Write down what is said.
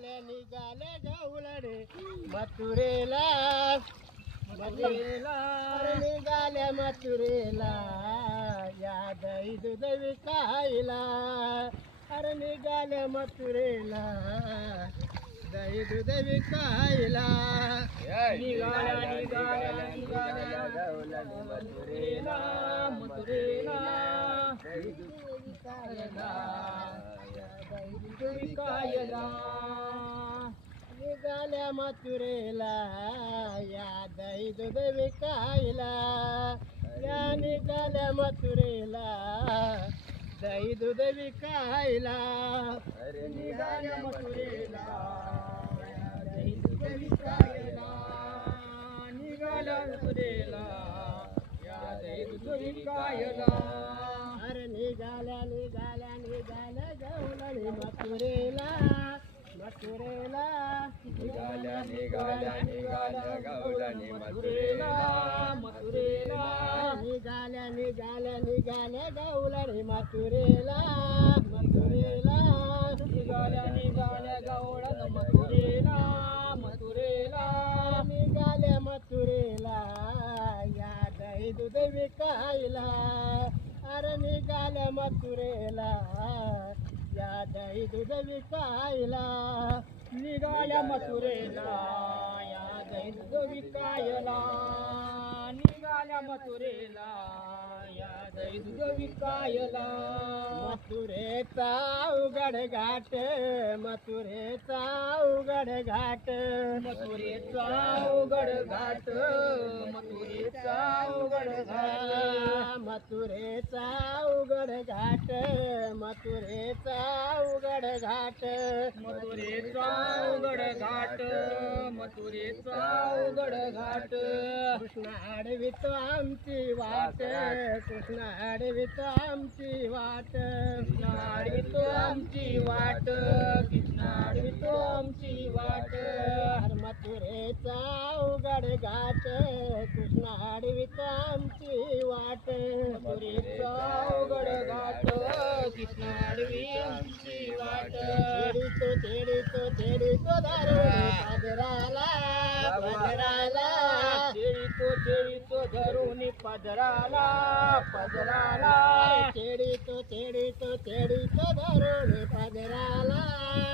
निघाले गवळणे मथुरेला निघाल्या मथुरेला या दही दूध विकायला अरे निघाल्या मथुरेला दही दूध विकायला निघाल्या मथुरेला मथुरेला दही दूध विकायला निघाल्या मथुरेला या दही दूध विकायला या निघाल्या मथुरेला दही दूध विकायला अरे निघाल्या मथुरेला दही दूध विकायला निघाल्या मथुरेला या दही दूध विकायला अरे निघाल्या निघाल्या निघाल्या गवळणी मथुरेला मथुरेला निघाल्या निघाल्या निघाल्या गवळणी मथुरेला मथुरेला निघाल्या निघाल्या निघाल्या गवळणी मथुरेला मथुरेला निघाल्या निघाल्या गवळण मथुरेला मथुरेला निघाल्या मथुरेला या दही दूध विकायला अरे निघाल्या मथुरेला या दही दूध विकायला निघाल्या मथुरेला या दही दूध विकायला निघाल्या मथुरेला या दही दूध विकायला मथुरेचा उघड घाट मथुरेचा उघड घाट मथुरेचा उघड घाट मथुरेचा उघड घाट मथुरेचा उघड घाट मथुरेचा उघड घाट मथुरेचा उघड घाट मथुरेचा उघड घाट कृष्ण आडवितो आमची वाट कृष्ण आडवितो आमची वाट कृष्ण आडवितो आमची वाट कृष्ण आडवितो आमची वाट मथुरेचा उघड घाट कृष्ण आडवितो आमची वाट मथुरेचा उघड घाट कृष्ण आडवी आमची वाट तेडीतो धरून पदराला पदराला तेडीतो धरून पदराला पदराला तेडीतो धरून पदराला